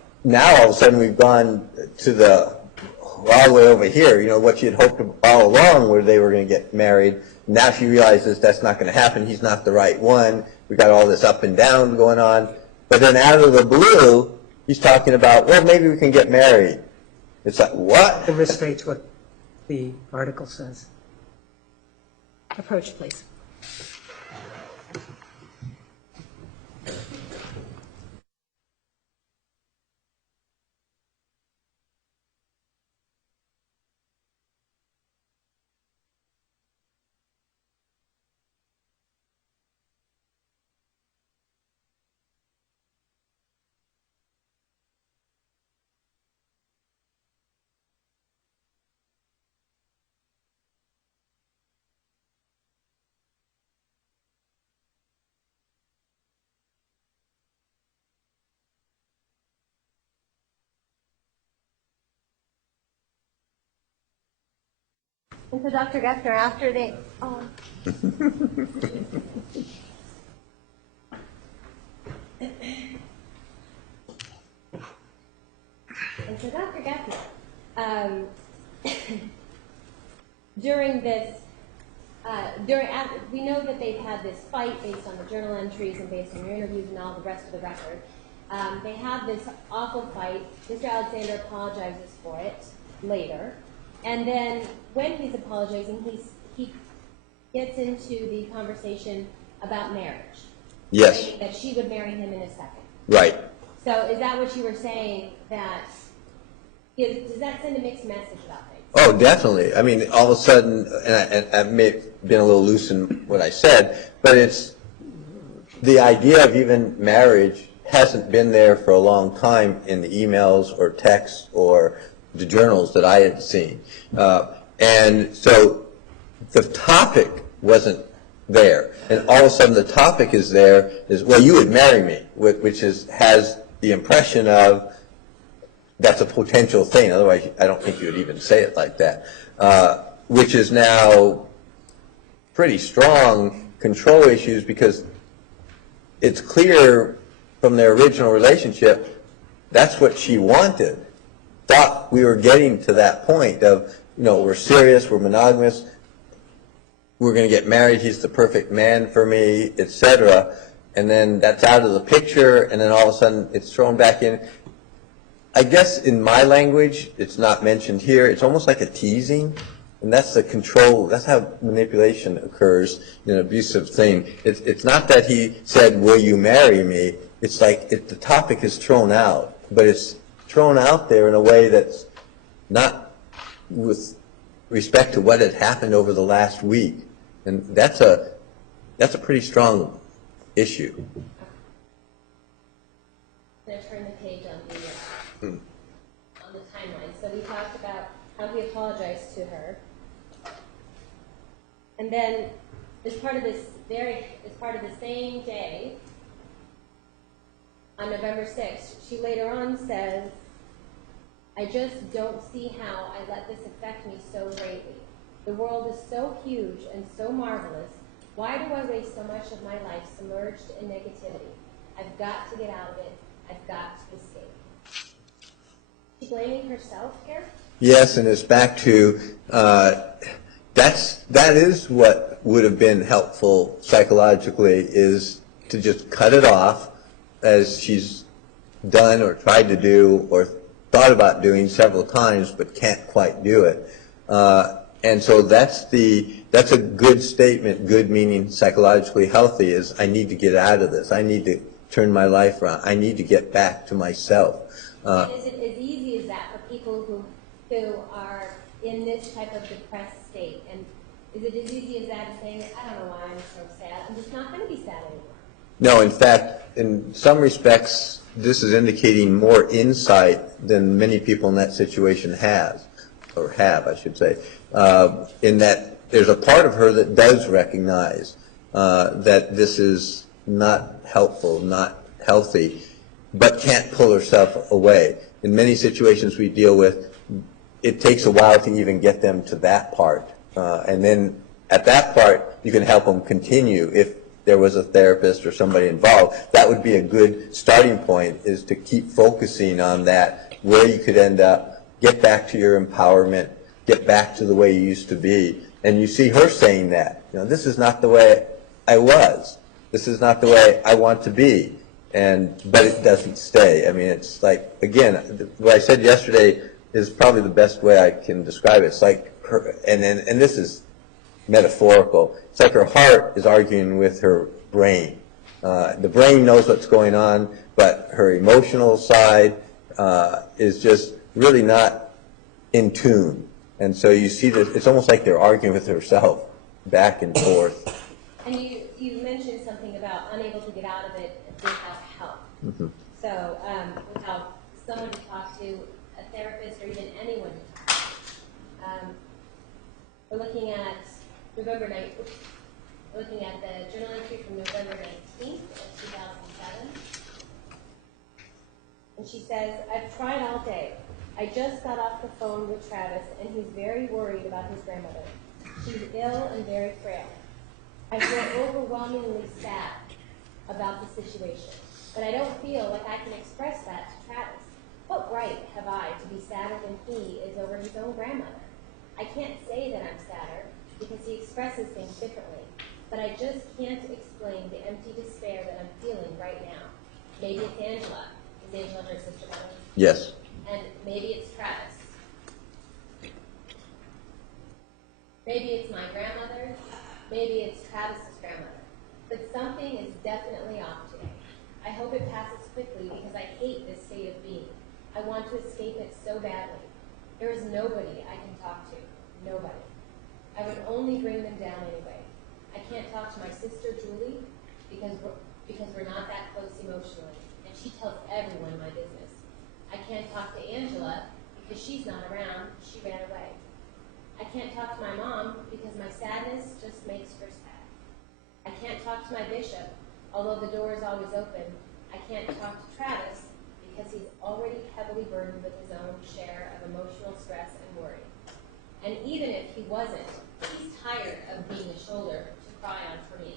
all of a sudden we've gone to all the way over here, what she had hoped all along where they were going to get married. Now she realizes that's not going to happen. He's not the right one. We got all this up and down going on. But then out of the blue, he's talking about, well, maybe we can get married. It's like, what? It misstates what the article says. Approach, please. And so Dr. Geffner, after they... And so Dr. Geffner, during this, we know that they've had this fight based on the journal entries and based on your interviews and all the rest of the record. They have this awful fight. Mr. Alexander apologizes for it later. And then when he's apologizing, he gets into the conversation about marriage. Yes. Saying that she would marry him in a second. Right. So is that what you were saying, does that send a mixed message about things? Oh, definitely. I mean, all of a sudden, and I may have been a little loose in what I said, but it's the idea of even marriage hasn't been there for a long time in the emails or texts or the journals that I had seen. And so the topic wasn't there. And all of a sudden the topic is there, well, you would marry me, which has the impression of that's a potential thing. Otherwise, I don't think you would even say it like that. Which is now pretty strong control issues because it's clear from their original relationship that's what she wanted. Thought we were getting to that point of, we're serious, we're monogamous, we're going to get married, he's the perfect man for me, etc. And then that's out of the picture, and then all of a sudden it's thrown back in. I guess in my language, it's not mentioned here, it's almost like a teasing, and that's the control, that's how manipulation occurs in an abusive thing. It's not that he said, will you marry me? It's like the topic is thrown out, but it's thrown out there in a way that's not with respect to what had happened over the last week. And that's a pretty strong issue. going to turn the page on the timeline. So we talked about how he apologized to her, and then as part of the same day, on November 6th, she later on says, "I just don't see how I let this affect me so greatly. The world is so huge and so marvelous. Why do I waste so much of my life submerged in negativity? I've got to get out of it. I've got to escape." Is she blaming herself here? Yes, and it's back to that is what would have been helpful psychologically, is to just cut it off, as she's done or tried to do or thought about doing several times but can't quite do it. And so that's a good statement, good meaning psychologically healthy, is I need to get out of this. I need to turn my life around. I need to get back to myself. And is it as easy as that for people who are in this type of depressed state? And is it as easy as that as saying, I don't know why I'm so sad. I'm just not going to be sad anymore. No, in fact, in some respects, this is indicating more insight than many people in that situation have, I should say, in that there's a part of her that does recognize that this is not helpful, not healthy, but can't pull herself away. In many situations we deal with, it takes a while to even get them to that part. And then at that part, you can help them continue. If there was a therapist or somebody involved, that would be a good starting point, is to keep focusing on that, where you could end up, get back to your empowerment, get back to the way you used to be. And you see her saying that, this is not the way I was. This is not the way I want to be. But it doesn't stay. I mean, it's like, again, what I said yesterday is probably the best way I can describe it. It's like her, and this is metaphorical. It's like her heart is arguing with her brain. The brain knows what's going on, but her emotional side is just really not in tune. And so you see this, it's almost like they're arguing with herself back and forth. And you mentioned something about unable to get out of it without help. Mm-hmm. So without someone to talk to, a therapist, or even anyone to talk to. We're looking at November 9th. We're looking at the journal entry from November 19th of 2007. And she says, "I've tried all day. I just got off the phone with Travis, and he's very worried about his grandmother. She's ill and very frail. I feel overwhelmingly sad about the situation, but I don't feel like I can express that to Travis. What right have I to be sadder than he is over his own grandmother? I can't say that I'm sadder because he expresses things differently, but I just can't explain the empty despair that I'm feeling right now. Maybe it's Angela. Is Angela her sister, brother? Yes. And maybe it's Travis. Maybe it's my grandmother. Maybe it's Travis's grandmother. But something is definitely off today. I hope it passes quickly because I hate this state of being. I want to escape it so badly. There is nobody I can talk to. Nobody. I would only bring them down anyway. I can't talk to my sister Julie because we're not that close emotionally, and she tells everyone my business. I can't talk to Angela because she's not around. She ran away. I can't talk to my mom because my sadness just makes her sad. I can't talk to my bishop, although the door is always open. I can't talk to Travis because he's already heavily burdened with his own share of emotional stress and worry. And even if he wasn't, he's tired of being a shoulder to cry on for me.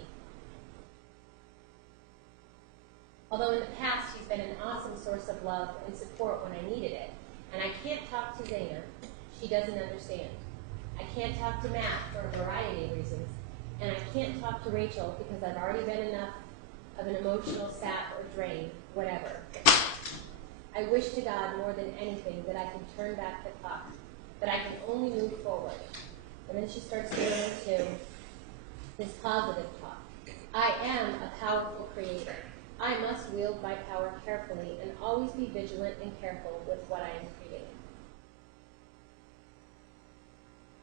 Although in the past he's been an awesome source of love and support when I needed it. And I can't talk to Zaina. She doesn't understand. I can't talk to Matt for a variety of reasons. And I can't talk to Rachel because I've already been enough of an emotional sap or drain, whatever. I wish to God more than anything that I can turn back the clock, that I can only move forward. And then she starts going into this positive talk. I am a powerful creator. I must wield my power carefully and always be vigilant and careful with what I am creating.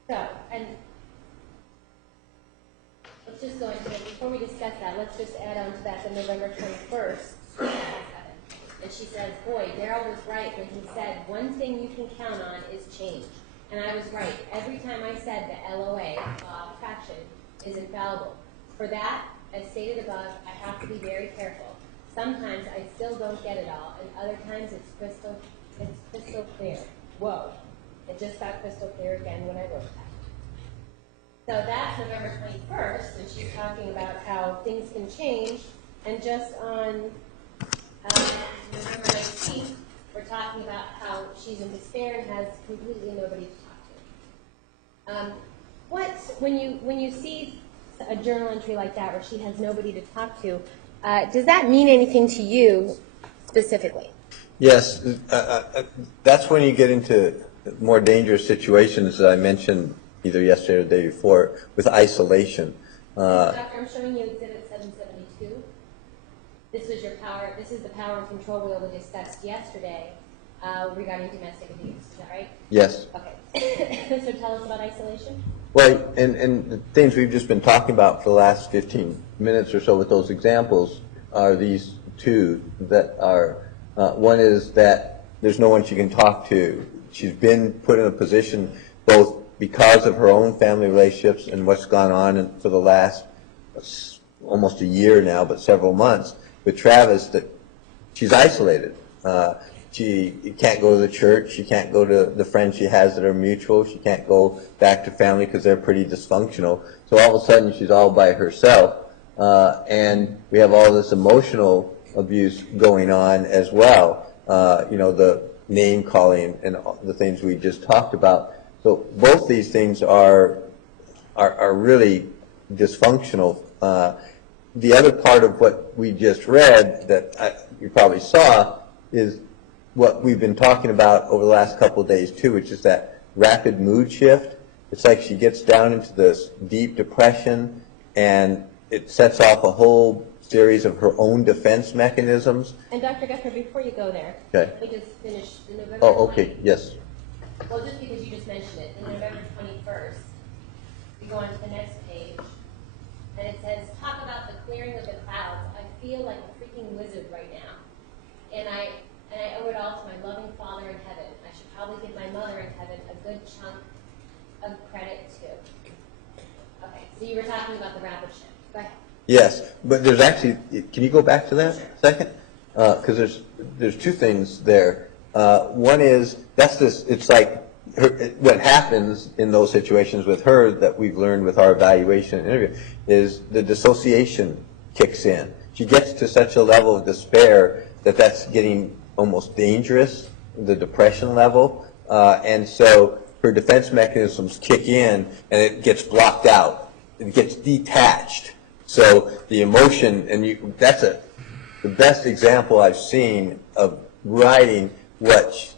So, and let's just go into it. Before we discuss that, let's just add on to that the November 21st. and she says, boy, Daryl was right when he said one thing you can count on is change. And I was right. Every time I said the LOA, law of attraction, is infallible. For that, as stated above, I have to be very careful. Sometimes I still don't get it all, and other times it's crystal clear. Whoa. It just got crystal clear again when I wrote that. So that's November 21st, and she's talking about how things can change. And just on November 19th, we're talking about how she's in despair and has completely nobody to talk to. When you see a journal entry like that where she has nobody to talk to, does that mean anything to you specifically? Yes, that's when you get into more dangerous situations that I mentioned either yesterday or the day before with isolation. Doctor, I'm showing you Exhibit 772. This is the power and control wheel we discussed yesterday regarding domestic abuse. Is that right? Yes. Okay. So tell us about isolation. Well, and the things we've just been talking about for the last 15 minutes or so with those examples are these two that are, one is that there's no one she can talk to. She's been put in a position both because of her own family relationships and what's gone on for the last almost a year now, but several months with Travis, that she's isolated. She can't go to the church. She can't go to the friends she has that are mutual. She can't go back to family because they're pretty dysfunctional. So all of a sudden she's all by herself. And we have all this emotional abuse going on as well. The name calling and the things we just talked about. So both these things are really dysfunctional. The other part of what we just read that you probably saw is what we've been talking about over the last couple of days too, which is that rapid mood shift. It's like she gets down into this deep depression and it sets off a whole series of her own defense mechanisms. And Dr. Geffner, before you go there, okay. let me just finish the November Oh, okay, 20th. yes. Well, just because you just mentioned it, the November 21st, we go on to the next page, and it says, talk about the clearing of the clouds. I feel like a freaking wizard right now. And I owe it all to my loving Father in heaven. I should probably give my mother in heaven a good chunk of credit too. Okay, so you were talking about the rapid shift. Go ahead. Yes, but there's actually, can you go back to that a second? Because there's two things there. One is, it's like what happens in those situations with her that we've learned with our evaluation and interview is the dissociation kicks in. She gets to such a level of despair that that's getting almost dangerous, the depression level, and so her defense mechanisms kick in and it gets blocked out. It gets detached. So the emotion, and that's the best example I've seen of writing what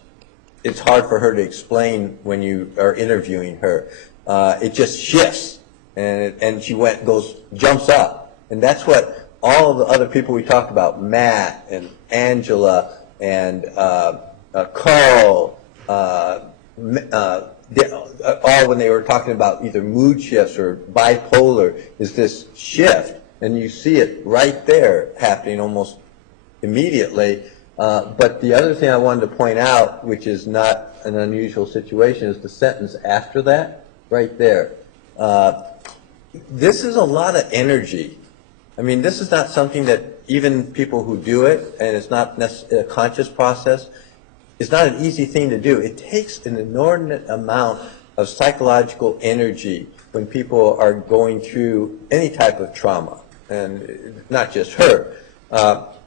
it's hard for her to explain when you are interviewing her. It just shifts, and she jumps up, and that's what all of the other people we talked about, Matt and Angela and Carl, all when they were talking about either mood shifts or bipolar, is this shift, and you see it right there happening almost immediately. But the other thing I wanted to point out, which is not an unusual situation, is the sentence after that, right there. This is a lot of energy. I mean, this is not something that even people who do it, and it's not necessarily a conscious process, it's not an easy thing to do. It takes an inordinate amount of psychological energy when people are going through any type of trauma, and not just her.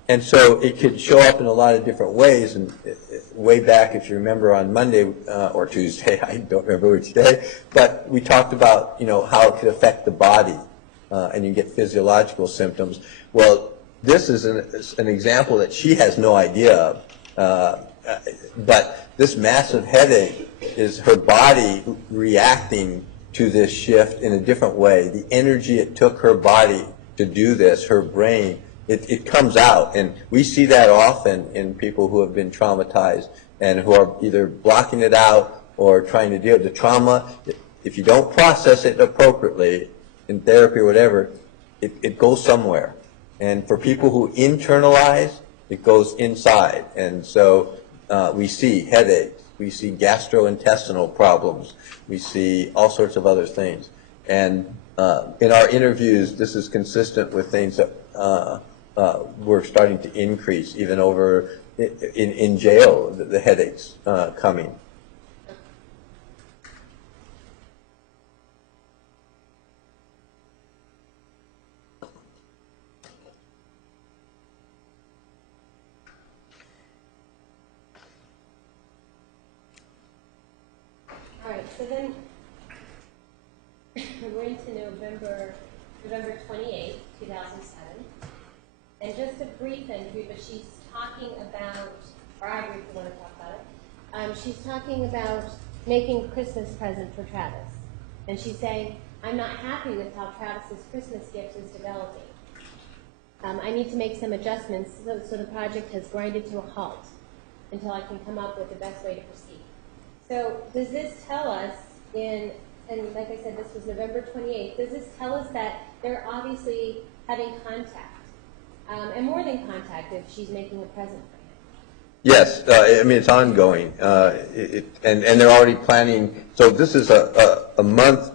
And so it could show up in a lot of different ways. And way back, if you remember, on Monday or Tuesday, I don't remember which day, but we talked about how it could affect the body, and you get physiological symptoms. Well, this is an example that she has no idea of. But this massive headache is her body reacting to this shift in a different way. The energy it took her body to do this, her brain, it comes out. And we see that often in people who have been traumatized and who are either blocking it out or trying to deal with the trauma. If you don't process it appropriately in therapy or whatever, it goes somewhere. And for people who internalize, it goes inside. And so we see headaches, we see gastrointestinal problems, we see all sorts of other things. And in our interviews, this is consistent with things that we're starting to increase, even over in jail, the headaches coming. All right, so then we're into November 28th, 2007. And just a brief entry, but she's talking about, or I briefly want to talk about it. She's talking about making a Christmas present for Travis. And she's saying, I'm not happy with how Travis's Christmas gift is developing. I need to make some adjustments so the project has grinded to a halt until I can come up with the best way to proceed. So does this tell us and like I said, this was November 28th, does this tell us that they're obviously having contact? And more than contact if she's making a present for him? Yes, I mean, it's ongoing. And they're already planning. So this is a month,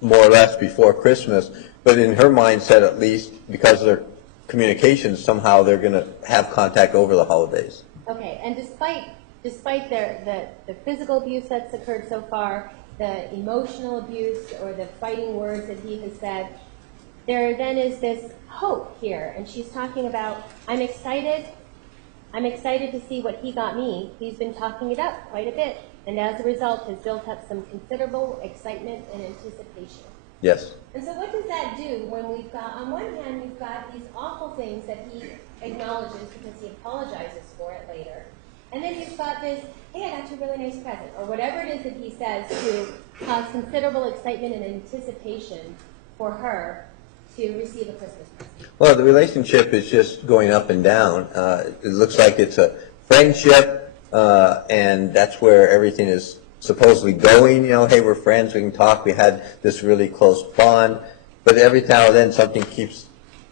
more or less, before Christmas. But in her mindset, at least, because of their communications, somehow they're going to have contact over the holidays. Okay, and despite the physical abuse that's occurred so far, the emotional abuse or the fighting words that he has said, there then is this hope here, and she's talking about, I'm excited to see what he got me. He's been talking it up quite a bit, and as a result has built up some considerable excitement and anticipation. Yes. And so what does that do when we've got, on one hand, we've got these awful things that he acknowledges because he apologizes for it later, and then you've got this, hey, I got you a really nice present, or whatever it is that he says to cause considerable excitement and anticipation for her to receive a Christmas present. Well, the relationship is just going up and down. It looks like it's a friendship, and that's where everything is supposedly going. You know, hey, we're friends, we can talk, we had this really close bond. But every now and then something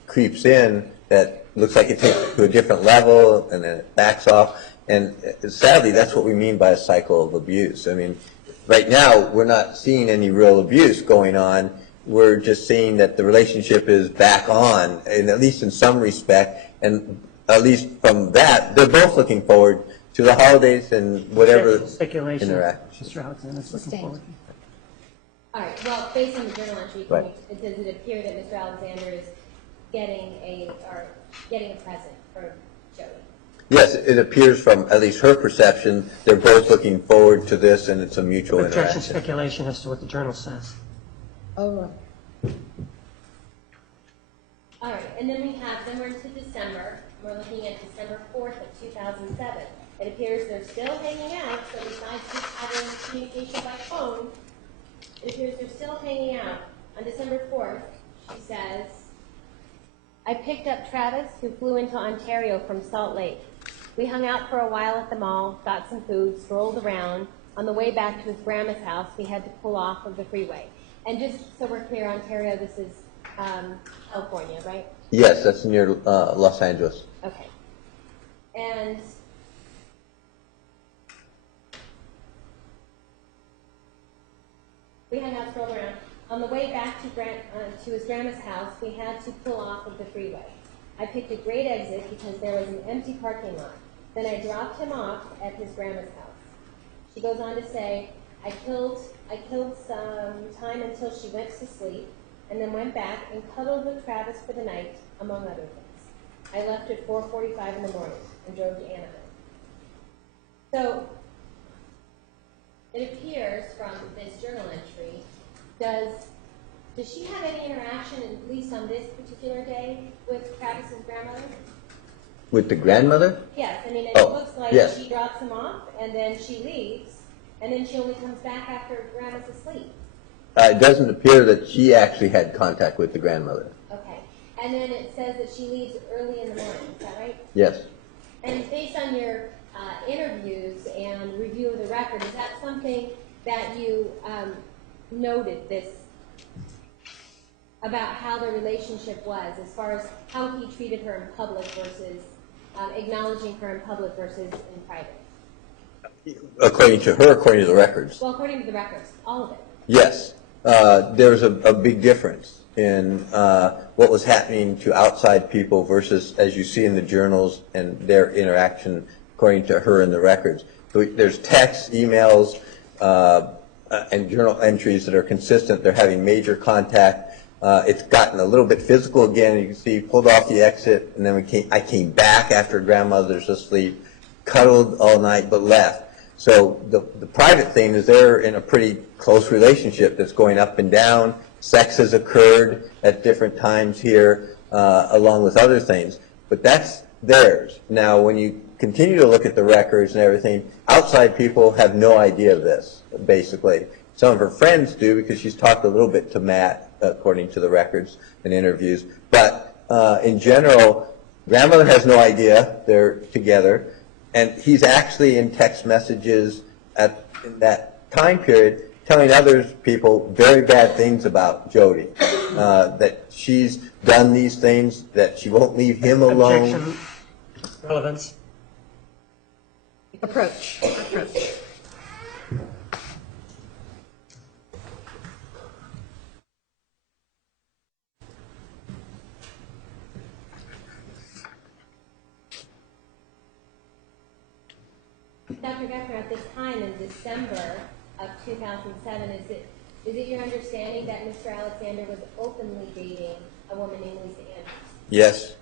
creeps in that looks like it takes it to a different level, and then it backs off. And sadly, that's what we mean by a cycle of abuse. I mean, right now, we're not seeing any real abuse going on. We're just seeing that the relationship is back on, and at least in some respect, and at least from that, they're both looking forward to the holidays and whatever Speculation. interact. Mr. Alexander's looking Sustained. forward. All right, well, based on the journal entry, Right. does it appear that Mr. Alexander is getting a present for Jodi? Yes, it appears from at least her perception, they're both looking forward to this, and it's a mutual Objection, interaction. speculation as to what the journal says. Oh, All right, and then we're into December. We're looking at December 4th of 2007. It appears they're still hanging out, so besides just having communication by phone, it appears they're still hanging out. On December 4th, she says, I picked up Travis, who flew into Ontario from Salt Lake. We hung out for a while at the mall, got some food, strolled around. On the way back to his grandma's house, we had to pull off of the freeway. And just so we're clear, Ontario, this is California, right? Yes, that's near Los Angeles. Okay. And we hung out, strolled around. On the way back to his grandma's house, we had to pull off of the freeway. I picked a great exit because there was an empty parking lot. Then I dropped him off at his grandma's house. She goes on to say, I killed some time until she went to sleep, and then went back and cuddled with Travis for the night, among other things. I left at 4:45 in the morning and drove to Anaheim. So it appears from this journal entry, does she have any interaction, at least on this particular day, with Travis's grandmother? With the grandmother? Yes, I mean, it Oh, looks like yes. she drops him off, and then she leaves, and then she only comes back after grandma's asleep. It doesn't appear that she actually had contact with the grandmother. Okay. And then it says that she leaves early in the morning, is that right? Yes. And based on your interviews and review of the record, is that something that you noted this about how the relationship was, as far as how he treated her in public versus acknowledging her in public versus in private? According to her, according to the records. Well, according to the records, all of it. Yes. There's a big difference in what was happening to outside people versus, as you see in the journals and their interaction according to her in the records. So there's texts, emails, and journal entries that are consistent. They're having major contact. It's gotten a little bit physical again. You can see pulled off the exit, and then I came back after grandmother's asleep, cuddled all night, but left. So the private thing is they're in a pretty close relationship that's going up and down. Sex has occurred at different times here, along with other things. But that's theirs. Now, when you continue to look at the records and everything, outside people have no idea of this, basically. Some of her friends do because she's talked a little bit to Matt, according to the records and interviews. But in general, grandmother has no idea they're together. And he's actually in text messages in that time period telling other people very bad things about Jodi, that she's done these things, that she won't leave him alone. Objection. Relevance. Approach. Dr. Geffner, at this time in December of 2007, is it your understanding that Mr. Alexander was openly dating a woman named Lisa Andrews? Yes.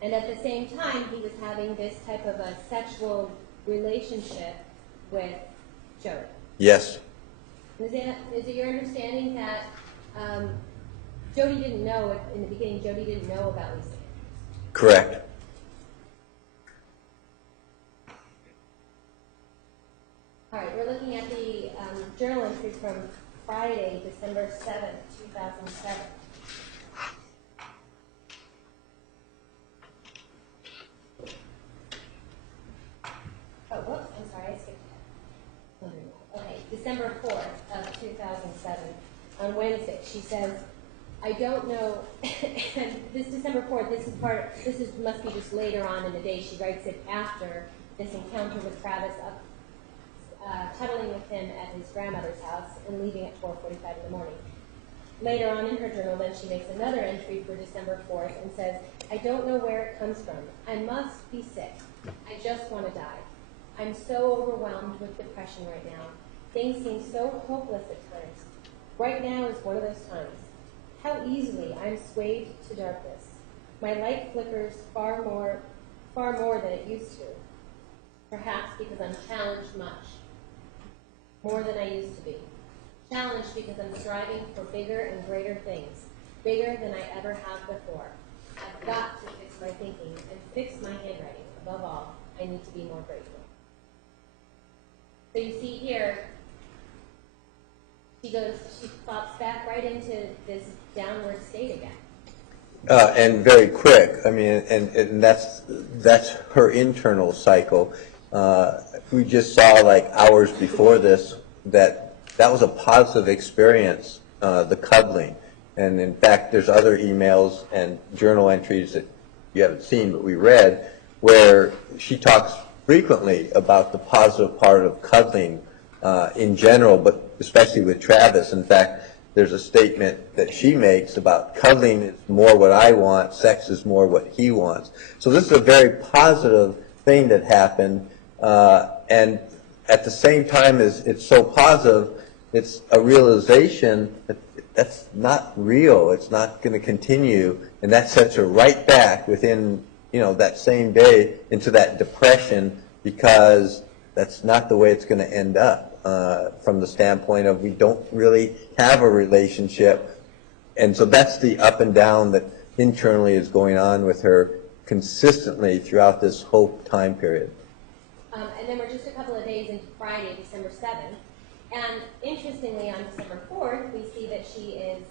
And at the same time, he was having this type of a sexual relationship with Jodi? Yes. Is it your understanding that Jodi didn't know, in the beginning, Jodi didn't know about Lisa Andrews? Correct. All right, we're looking at the journal entries from Friday, December 7th, 2007. Oh, whoops, I'm sorry, I skipped ahead. Okay, December 4th of 2007, on Wednesday, she says, I don't know, and this December 4th, must be just later on in the day. She writes it after this encounter with Travis cuddling with him at his grandmother's house and leaving at 4:45 in the morning. Later on in her journal, then she makes another entry for December 4th and says, I don't know where it comes from. I must be sick. I just want to die. I'm so overwhelmed with depression right now. Things seem so hopeless at times. Right now is one of those times. How easily I'm swayed to darkness. My light flickers far more than it used to. Perhaps because I'm challenged much. More than I used to be. Challenged because I'm striving for bigger and greater things, bigger than I ever have before. I've got to fix my thinking and fix my handwriting. Above all, I need to be more grateful. So you see here, she pops back right into this downward state again. And very quick. I mean, and that's her internal cycle. We just saw like hours before this that was a positive experience, the cuddling. And in fact, there's other emails and journal entries that you haven't seen, but we read, where she talks frequently about the positive part of cuddling in general, but especially with Travis. In fact, there's a statement that she makes about cuddling is more what I want, sex is more what he wants. So this is a very positive thing that happened, and at the same time as it's so positive, it's a realization that that's not real. It's not going to continue, and that sets her right back within, that same day into that depression, because that's not the way it's going to end up from the standpoint of we don't really have a relationship. And so that's the up and down that internally is going on with her consistently throughout this whole time period. And then we're just a couple of days into Friday, December 7th. And interestingly, on December 4th, we see that she is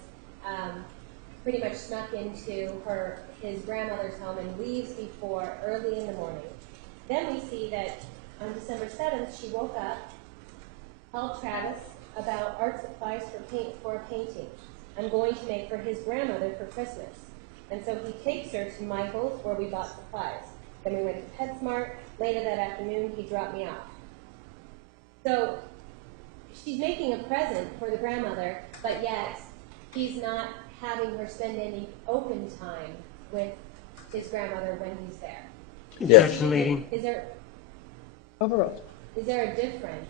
pretty much snuck into his grandmother's home and leaves before early in the morning. Then we see that on December 7th, she woke up, called Travis about art supplies for a painting I'm going to make for his grandmother for Christmas. And so he takes her to Michael's, where we bought supplies. Then we went to PetSmart. Later that afternoon, he dropped me off. So she's making a present for the grandmother, but yet he's not having her spend any open time with his grandmother when he's there. Yes. Objection leading. Is there Overruled. is there a difference,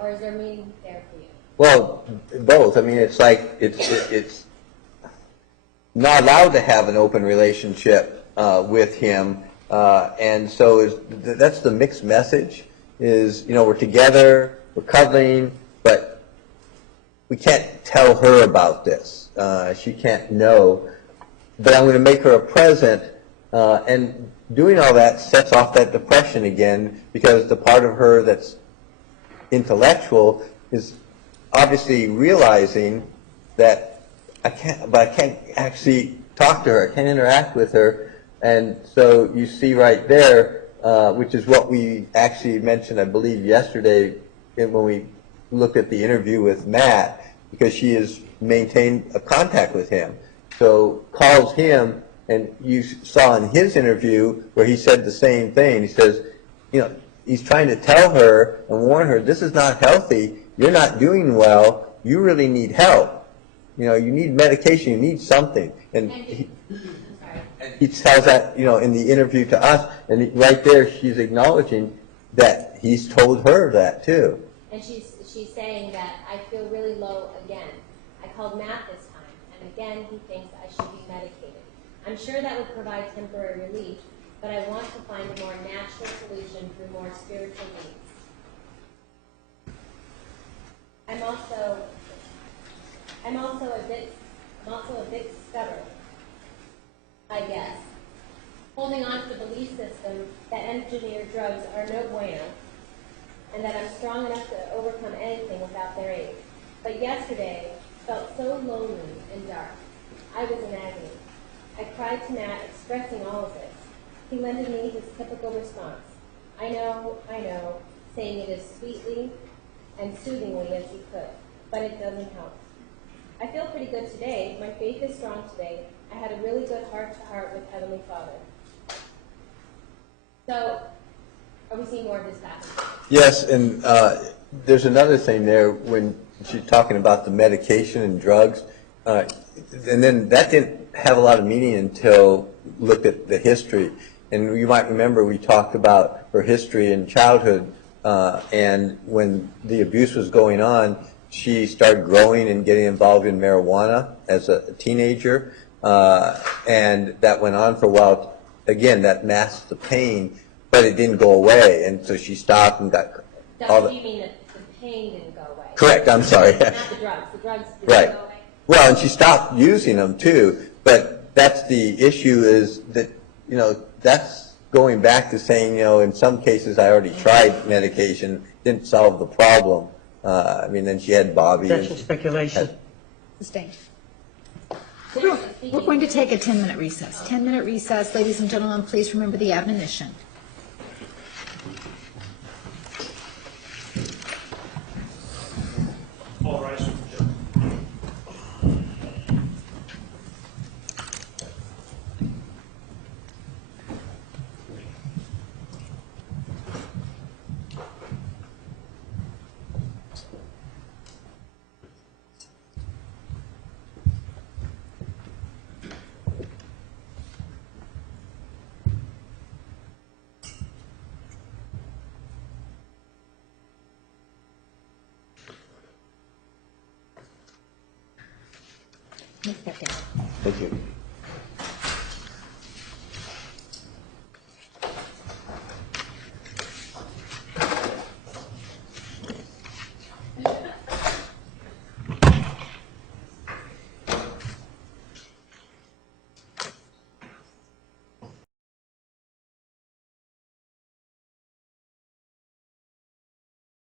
or is there meaning there for you? Well, both. I mean, it's like it's not allowed to have an open relationship with him, and so that's the mixed message. Is, you know, we're together, we're cuddling, but we can't tell her about this. She can't know. But I'm going to make her a present, and doing all that sets off that depression again, because the part of her that's intellectual is obviously realizing that I can't actually talk to her, I can't interact with her, and so you see right there, which is what we actually mentioned, I believe, yesterday when we looked at the interview with Matt, because she has maintained a contact with him. So calls him, and you saw in his interview where he said the same thing. He says, you know, he's trying to tell her and warn her, this is not healthy, you're not doing well, you really need help. You know, you need medication, you need something. And he tells that, you know, in the interview to us, and right there she's acknowledging that he's told her that too. And she's saying that I feel really low again. I called Matt this time, and again he thinks I should be medicated. I'm sure that would provide temporary relief, but I want to find a more natural solution through more spiritual means. I'm also a bit stubborn, I guess, holding on to the belief system that engineered drugs are no bueno, and that I'm strong enough to overcome anything without their aid. But yesterday felt so lonely and dark. I was in agony. I cried to Matt, expressing all of this. He lended me his typical response. I know, saying it as sweetly and soothingly as he could, but it doesn't help. I feel pretty good today. My faith is strong today. I had a really good heart-to-heart with Heavenly Father. So, are we seeing more of this happen? Yes, and there's another thing there when she's talking about the medication and drugs, and then that didn't have a lot of meaning until looked at the history. And you might remember we talked about her history in childhood, and when the abuse was going on, she started growing and getting involved in marijuana as a teenager, and that went on for a while. Again, that masked the pain, but it didn't go away, and so she stopped and got all the... You mean that the pain didn't go away? Correct, I'm sorry. Not the drugs. The drugs didn't Right. go away? Well, and she stopped using them too, but that's the issue, is that, you know, that's going back to saying, you know, in some cases I already tried medication, didn't solve the problem. I mean, then she had Bobby. Objection, speculation. Sustained. Generally We're speaking, going to take a 10-minute recess. 10-minute recess. Ladies and gentlemen, please remember the admonition. All rise. Please step down. Thank you.